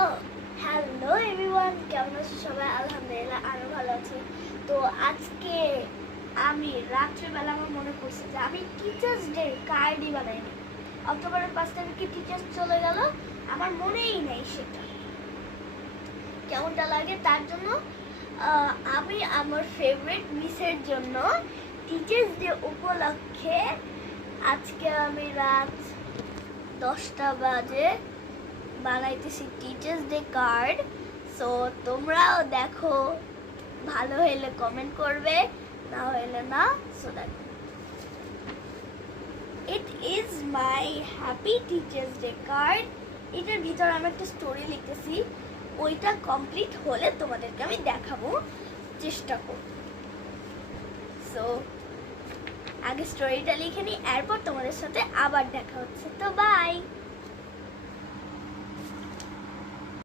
ও hello everyone, কেমন আছো সবাই? আলহামদুলিল্লাহ আরো ভালো আছি। তো আজকে আমি রাত্রিবেলা আমার মনে পড়ছে যে আমি টিচার্স ডে কার্ডই বানাইনি। অক্টোবরের 5 তারিখে টিচার্স চলে গেল, আমার মনেই নেই সেটা কেমনটা লাগে। তার জন্য আমি আমার ফেভারিট মিসের জন্য টিচার্স ডে উপলক্ষে আজকে আমি রাত 10টা বাজে বানাইতেছি টিচার্স ডে কার্ড। সো তোমরাও দেখো, ভালো হলে কমেন্ট করবে, না হলে না। সো দেখো, it is my happy teachers day card. এটার ভিতরে আমি একটা স্টোরি লিখতেছি, ওইটা কমপ্লিট হলে তোমাদেরকে আমি দেখাবো, চেষ্টা করব। সো আগে স্টোরিটা লিখে নিই, এরপর তোমাদের সাথে আবার দেখা হচ্ছে। তো বাই।